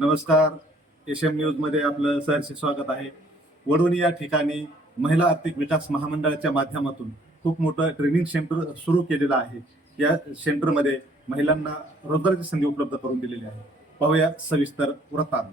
नमस्कार. एशियन न्यूजमध्ये आपलं सहर्ष स्वागत आहे. वडवणी या ठिकाणी महिला आर्थिक विकास महामंडळाच्या माध्यमातून खूप मोठं ट्रेनिंग सेंटर सुरू केलेलं आहे. या सेंटरमध्ये महिलांना रोजगाराची संधी उपलब्ध करून दिलेली आहे. पाहूया सविस्तर वृत्तांत.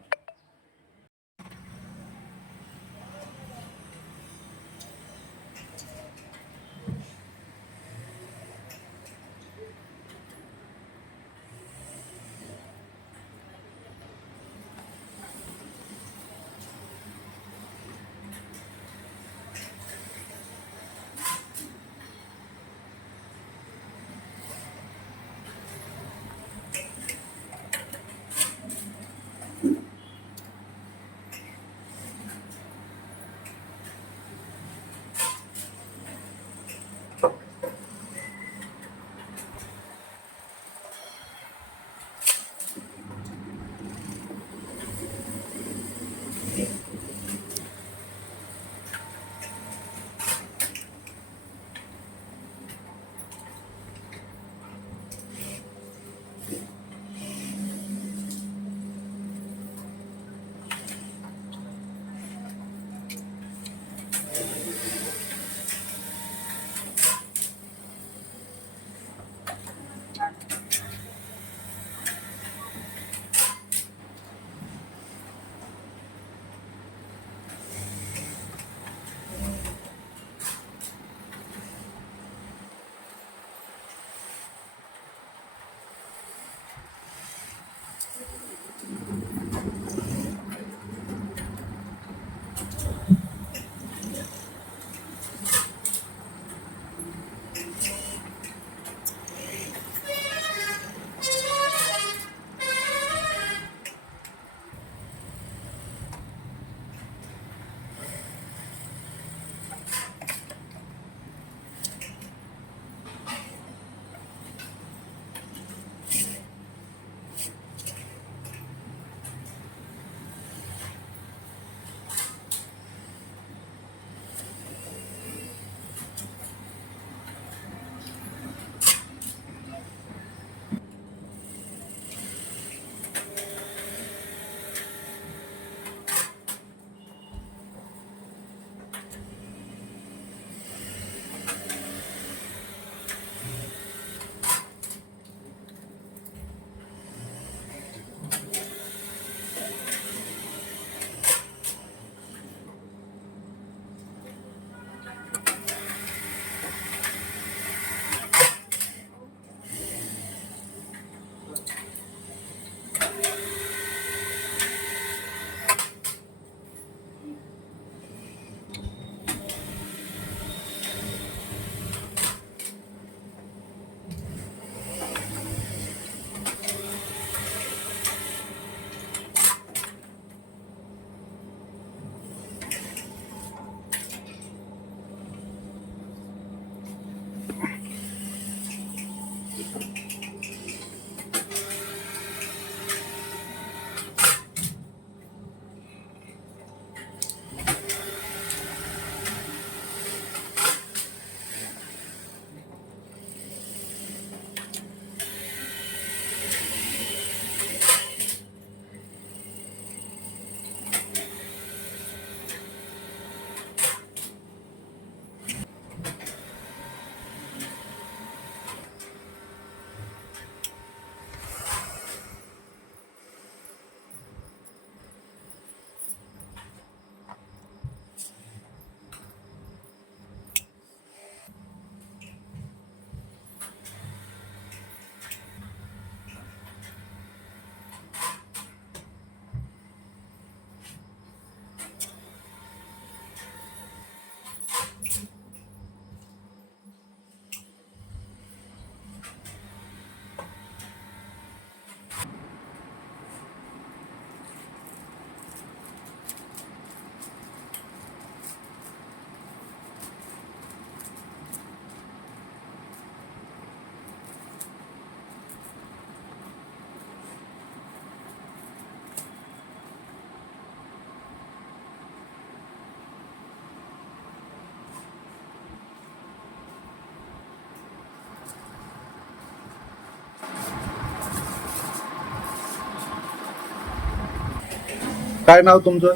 काय नाव तुमचं?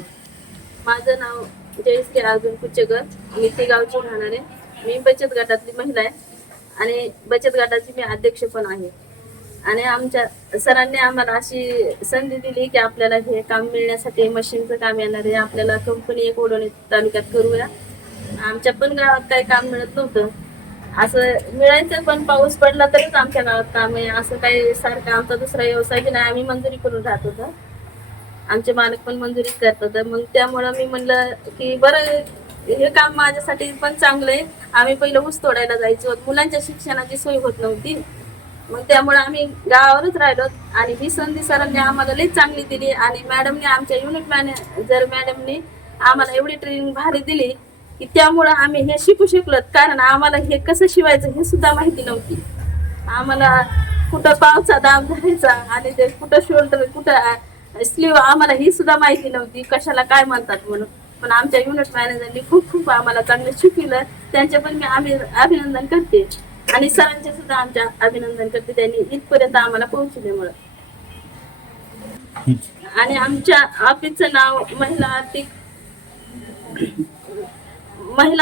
माझं नाव जयश्री अर्जुन कुचेकर. मी ती गावची राहणार आहे. मी बचत गटातली महिला आहे आणि बचत गटाची मी अध्यक्ष पण आहे. आणि आमच्या सरांनी आम्हाला अशी संधी दिली की आपल्याला हे काम मिळण्यासाठी मशीनचं काम येणार आहे. आपल्याला कंपनी एक वडवणी तालुक्यात करूया. आमच्या पण गावात काही काम मिळत नव्हतं. असं मिळायचं पण पाऊस पडला तरीच आमच्या गावात काम आहे. असं काही सारखं आमचा दुसरा व्यवसाय की नाही. आम्ही मंजुरी करून राहत होतो. आमचे मालक पण मंजुरीच करतात. मग त्यामुळं मी म्हणलं की बरं हे काम माझ्यासाठी पण चांगलं आहे. आम्ही पहिलं ऊस तोडायला जायचो. मुलांच्या शिक्षणाची सोय होत नव्हती. मग त्यामुळे आम्ही गावावरच राहिलो आणि ही संधी सरांनी आम्हाला लई चांगली दिली. आणि मॅडमने आमच्या युनिट मॅनेजर मॅडमने आम्हाला एवढी ट्रेनिंग भारी दिली की त्यामुळं आम्ही हे शिकू शकलो. कारण आम्हाला हे कसं शिवायचं हे सुद्धा माहिती नव्हती. आम्हाला कुठं पावचा दाब धरायचा आणि ते कुठं शोल्डर कुठं स्लीव आम्हाला ही सुद्धा माहिती नव्हती कशाला काय म्हणतात म्हणून. पण आमच्या युनिट मॅनेजरनी खूप खूप आम्हाला चांगलं शिकवलं. त्यांचे पण मी अभिनंदन करते आणि सरांचे सुद्धा आमच्या अभिनंदन करते. त्यांनी इथपर्यंत आम्हाला पोहोचल्यामुळं. आणि आमच्या ऑफिसचं नाव महिला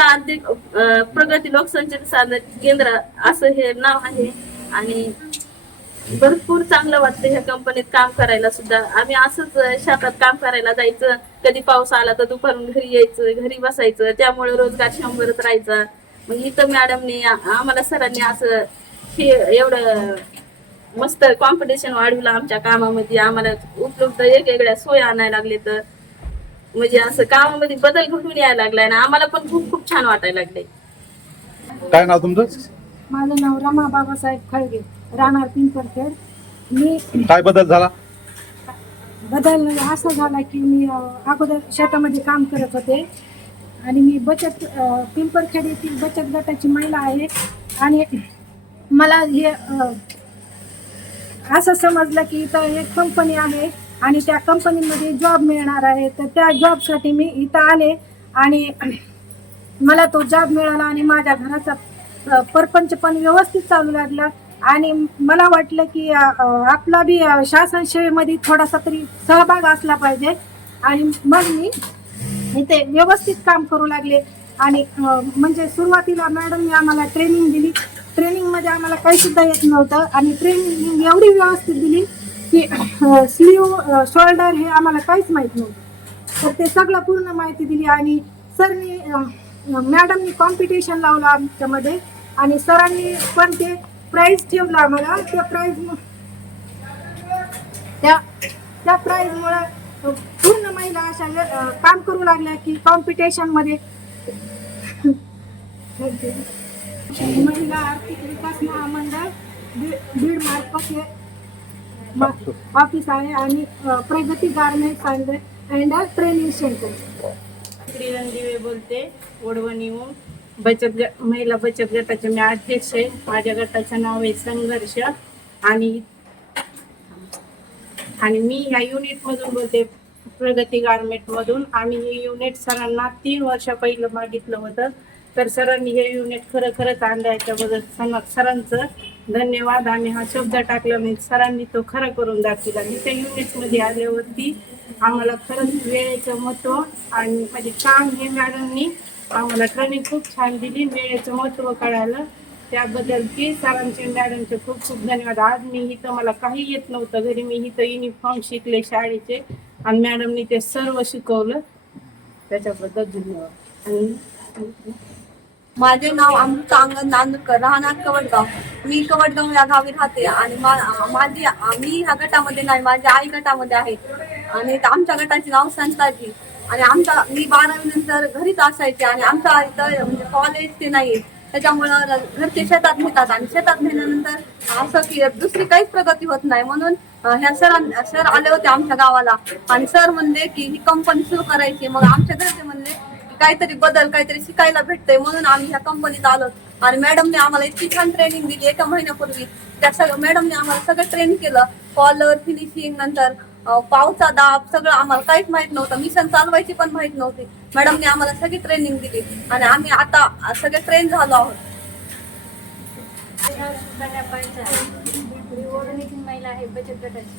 आर्थिक प्रगती लोकसंचित साधन केंद्र असं हे नाव आहे. आणि भरपूर चांगलं वाटतं ह्या कंपनीत काम करायला सुद्धा. आम्ही असंच शेतात काम करायला जायचं. कधी पाऊस आला तर दुपारून घरी यायचं, घरी बसायचं. त्यामुळे रोजगार 100च राहायचा. मग इथं मॅडमने आम्हाला सरांनी असं हे एवढं मस्त कॉम्पिटिशन वाढवलं आमच्या कामामध्ये. आम्हाला उपलब्ध वेगवेगळ्या सोयी आणायला लागले. तर म्हणजे असं कामामध्ये बदल घडून यायला लागलाय ना. आम्हाला पण खूप खूप छान वाटायला लागले. काय नाव तुमचं? माझं नाव रमा बाबासाहेब खळगे, राहणार पिंपरखेड. मी काय बदल झाला? बदल असा झाला की मी अगोदर शेतामध्ये काम करत होते आणि मी पिंपरखेड येथील बचत गटाची महिला आहे. आणि मला हे असं समजलं की इथं एक कंपनी आहे आणि त्या कंपनीमध्ये जॉब मिळणार आहे. तर त्या जॉबसाठी मी इथं आले आणि मला तो जॉब मिळाला आणि माझ्या घराचा परपंच पण व्यवस्थित चालू लागला. आणि मला वाटलं की आपला बी शासन सेवेमध्ये थोडासा तरी सहभाग असला पाहिजे. आणि मग मी इथे व्यवस्थित काम करू लागले. आणि म्हणजे सुरुवातीला मॅडमने आम्हाला ट्रेनिंग दिली. ट्रेनिंगमध्ये आम्हाला काही सुद्धा येत नव्हतं आणि ट्रेनिंग एवढी व्यवस्थित दिली की स्लीव शोल्डर हे आम्हाला काहीच माहीत नव्हतं. तर ते सगळं पूर्ण माहिती दिली. आणि सरनी मॅडमनी कॉम्पिटिशन लावलं आमच्यामध्ये आणि सरांनी पण ते प्राईज ठेवलं आम्हाला. त्या प्राईजमुळे पूर्ण महिला अशा काम करू लागल्या की कॉम्पिटिशनमध्ये महिला आर्थिक विकास महामंडळ बीड मार्फत हे ऑफिस आहे. आणि प्रगती गारमेंट्स अँड ट्रेनिंग सेंटर. दिवे बोलते वडवणीहून. महिला बचत गटाचे मी अध्यक्ष आहे. माझ्या गटाचं नाव आहे संघर्ष. आणि मी ह्या युनिटमधून बोलते, प्रगती गारमेंटमधून. आम्ही हे युनिट सरांना 3 वर्ष पहिलं मागितलं होतं. तर सरांनी हे युनिट खरंच आणलं. याच्याबद्दल सरांचं धन्यवाद. आम्ही हा शब्द टाकला नाही, सरांनी तो खरं करून दाखवला. मी त्या युनिटमध्ये आल्यावरती आम्हाला खरंच वेळेचं महत्त्व आणि म्हणजे काम हे मॅडमनी आम्हाला ट्रेनिंग खूप छान दिली. वेळेचं महत्त्व कळालं. त्याबद्दल की सरांचे मॅडमचे खूप खूप धन्यवाद. आज मी इथं मला काही येत नव्हतं घरी. मी इथं युनिफॉर्म शिकले शाळेचे आणि मॅडमनी ते सर्व शिकवलं. त्याच्याबद्दल धन्यवाद. माझे नाव अमृता अंगद नांदूरकर, राहणार कवडगाव. मी कवडगाव या गावी राहते. आणि मी ह्या गटामध्ये नाही, माझ्या आई गटामध्ये आहे. आणि आमच्या गटाचे नाव संताजी. आणि मी 12वी नंतर घरीच असायचे. आणि आमच्या इथं म्हणजे कॉलेज ते नाही, त्याच्यामुळं घरचे शेतात नेतात. आणि शेतात नेल्यानंतर असं की दुसरी काहीच प्रगती होत नाही. म्हणून सर आले होते आमच्या गावाला आणि सर म्हणले की ही कंपनी सुरू करायची. मग आमच्या घरचे म्हणले काहीतरी शिकायला भेटतंय म्हणून आम्ही ह्या कंपनीत आलो. आणि मॅडमने आम्हाला इतकी छान ट्रेनिंग दिली 1 महिन्यापूर्वी. त्या मॅडमने आम्हाला सगळं ट्रेन केलं. कॉलर, फिनिशिंग, नंतर पावचा दाब सगळं आम्हाला काहीच माहित नव्हतं. मिशन चालवायची पण माहित नव्हती. मॅडमने आम्हाला सगळी ट्रेनिंग दिली आणि आम्ही आता सगळे ट्रेन झालो आहोत. महिला आहे बचत गटाची.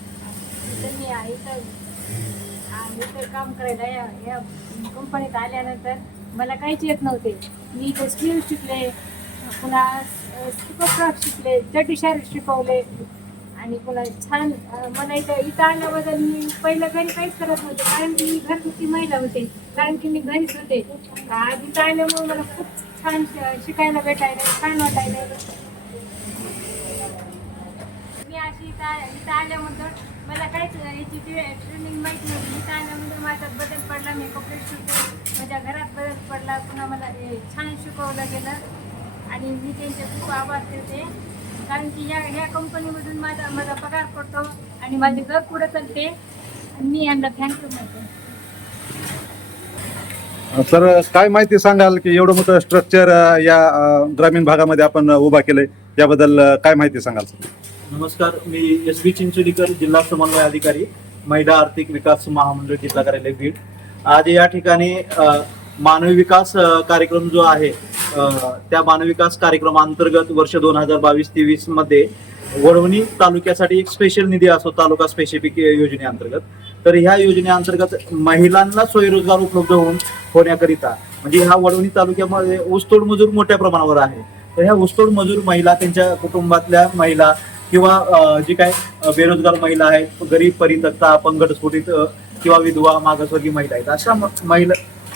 आणि इथे काम करायला या कंपनीत आल्यानंतर मला काहीच येत नव्हते. मी इथे स्किल शिकले, पुन्हा स्कोप शिकले, चड्डी शारी शिकवले आणि पुन्हा छान मला इथं आल्याबद्दल मी पहिलं घरी काहीच करत नव्हते, कारण की मी घरगुती महिला होते, कारण की मी घरीच होते. आज इथं आल्यामुळे मला खूप छान शिकायला भेटायला, छान वाटायला. मी अशी इथं आल्यानंतर मला काहीच याची ट्रेनिंग माहिती नव्हती. इथं आल्यानंतर माझ्यात बदल पडला, मी कपडे शिकले, माझ्या घरात बदल पडला, पुन्हा मला छान शिकवलं गेलं आणि मी त्यांचे खूप आभार करते. कारण की ह्या कंपनीमधून माझा पगार पडतो आणि माझे घर पुढे चालते आणि मी यांना थँक्यू म्हणते. सर, काय माहिती सांगाल की एवढं मोठं स्ट्रक्चर या ग्रामीण भागामध्ये आपण उभा केलंय, याबद्दल काय माहिती सांगाल सर? नमस्कार, मी एस बी चिंचोलीकर, जिल्हा समन्वय अधिकारी, महिला आर्थिक विकास महामंडळ, जिल्हा कार्यालय बीड. आज या ठिकाणी मानवी विकास कार्यक्रम जो आहे, त्या मानवी विकास कार्यक्रमांतर्गत वर्ष 2022-23 मध्ये वडवणी तालुक्यासाठी एक स्पेशल निधी असतो, तालुका स्पेसिफिक योजनेअंतर्गत. तर ह्या योजनेअंतर्गत महिलांना स्वयंरोजगार उपलब्ध होण्याकरिता, म्हणजे ह्या वडवणी तालुक्यामध्ये ऊसतोड मजूर मोठ्या प्रमाणावर आहे. तर ह्या ऊसतोड मजूर महिला, त्यांच्या कुटुंबातल्या महिला किंवा जी काय बेरोजगार महिला आहेत, गरीब, परित्यक्ता, अपंग, घटस्फोटित किंवा विधवा, मागासवर्गीय महिला आहेत, अशा महिला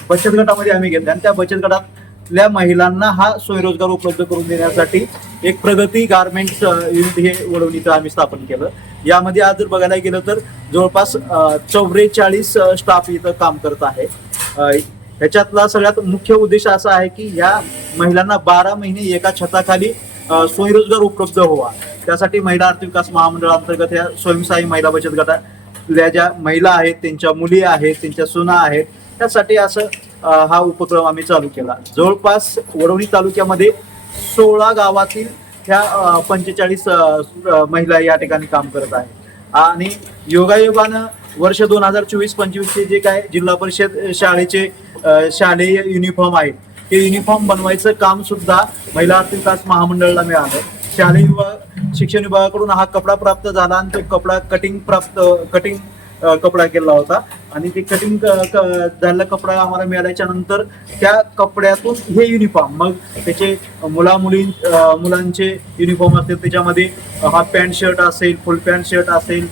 बचत गटामध्ये आम्ही घेतले आणि त्या बचत गटातल्या महिलांना हा स्वयंरोजगार उपलब्ध करून देण्यासाठी एक प्रगती गारमेंट्स युनिट हे वडवणीचं आम्ही स्थापन केलं. यामध्ये आज जर बघायला गेलं तर जवळपास 44 स्टाफ इथं काम करत आहे. ह्याच्यातला सगळ्यात मुख्य उद्देश असा आहे की या महिलांना 12 महिने एका छताखाली स्वयंरोजगार उपलब्ध व्हावा. त्यासाठी महिला आर्थिक विकास महामंडळाअंतर्गत या स्वयंसहाय्यी महिला बचत गटातल्या ज्या महिला आहेत, त्यांच्या मुली आहेत, त्यांच्या सुना आहेत, त्यासाठी असं हा उपक्रम आम्ही चालू केला. जवळपास वडवणी तालुक्यामध्ये 16 गावातील ह्या 45 महिला या ठिकाणी काम करत आहेत. आणि योगायोगानं वर्ष 2024-25 जे काय जिल्हा परिषद शाळेचे शालेय युनिफॉर्म आहेत, ते युनिफॉर्म बनवायचं काम सुद्धा महिला आर्थिक विकास महामंडळाला मिळालं. शालेय शिक्षण विभागाकडून हा कपडा प्राप्त झाला आणि तो कपडा कटिंग कपडा केला होता आणि ते कटिंग झालेला कपडा आम्हाला मिळाल्याच्या नंतर त्या कपड्यातून हे युनिफॉर्म, मग त्याचे मुलांचे युनिफॉर्म असतील, त्याच्यामध्ये हाफ पॅन्ट शर्ट असेल, फुल पॅन्ट शर्ट असेल,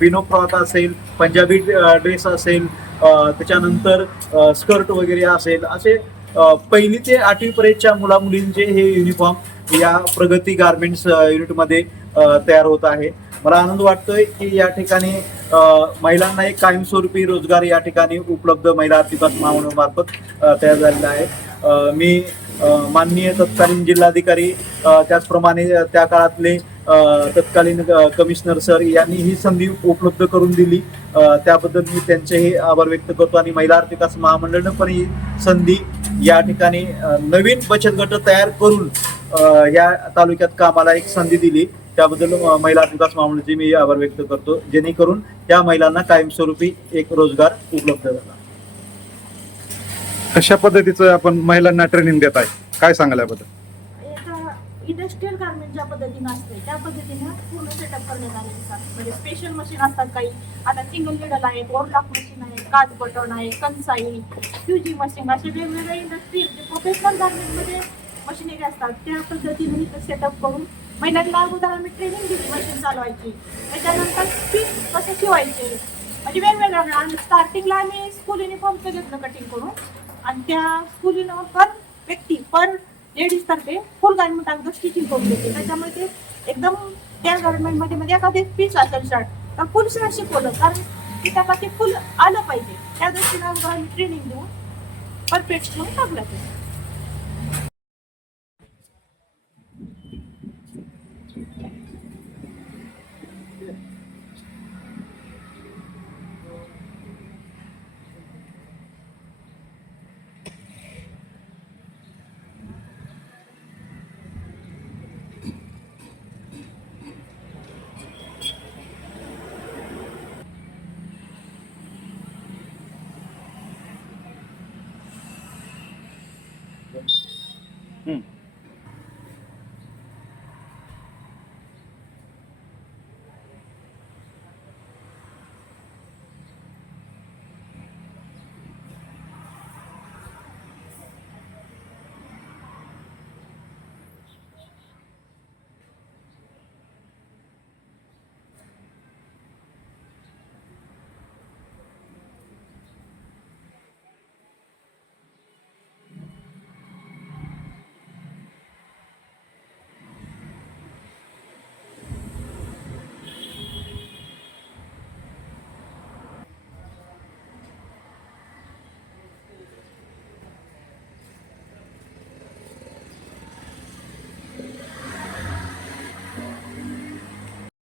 पिनो फ्रॉक असेल, पंजाबी ड्रेस असेल, त्याच्यानंतर स्कर्ट वगैरे असेल, असे 1ली ते 8वी पर्यंतच्या मुलींचे हे युनिफॉर्म या प्रगती गारमेंट्स युनिटमध्ये तयार होत आहे. मला आनंद वाटतोय की या ठिकाणी महिलांना एक कायमस्वरूपी रोजगार या ठिकाणी उपलब्ध महिला आर्थिक विकास महामंडळामार्फत तयार झालेला आहे. मी माननीय तत्कालीन जिल्हाधिकारी, त्याचप्रमाणे त्या काळातले तत्कालीन कमिशनर सर यांनी ही संधी उपलब्ध करून दिली, त्याबद्दल मी त्यांचेही आभार व्यक्त करतो. आणि महिला आर्थिक विकास महामंडळानं पण ही संधी या ठिकाणी नवीन बचत गट तयार करून या तालुक्यात कामाला एक संधी दिली, त्याबद्दल महिला आर्थिक विकास महामंडळाचे मी आभार व्यक्त करतो, जेणेकरून या महिलांना कायमस्वरूपी एक रोजगार उपलब्ध झाला. कशा पद्धतीचं आपण महिलांना ट्रेनिंग देत आहे, काय सांगाल याबद्दल? इंडस्ट्रियल गार्मेंट ज्या पद्धतीनं असते त्या पद्धतीनं पूर्ण सेटअप करण्यात आले असतात. म्हणजे स्पेशल मशीन असतात काही, आता सिंगल निडल आहे, ओव्हरलॉक मशीन आहे, काच बटन आहे, कंसाई, फ्युजी मशीन, असे वेगवेगळे इंडस्ट्री प्रोफेशनल गार्मेंटमध्ये मशिनरी असतात. त्या पद्धतीने इथं सेटअप करून महिलांना अगोदर आम्ही ट्रेनिंग दिली मशीन चालवायची, त्याच्यानंतर पीस कसं शिवायचे, म्हणजे वेगवेगळ्या. आणि स्टार्टिंगला आम्ही स्कूल युनिफॉर्मचं घेतलं कटिंग करून आणि त्या स्कूल युनिफॉर्म पर व्यक्ती पर लेडीज तर्फे फुल गार्मेंट अगोदर स्टिचिंग करून देते. त्याच्यामुळे ते एकदम त्या गार्मेंटमध्ये एखादे पीस असेल शर्ट तर फुल शर्ट शिकवलं, कारण की त्याला ते फुल आलं पाहिजे, त्या दृष्टीनं अगोदर आम्ही ट्रेनिंग देऊन परफेक्ट म्हणून टाकलं ते.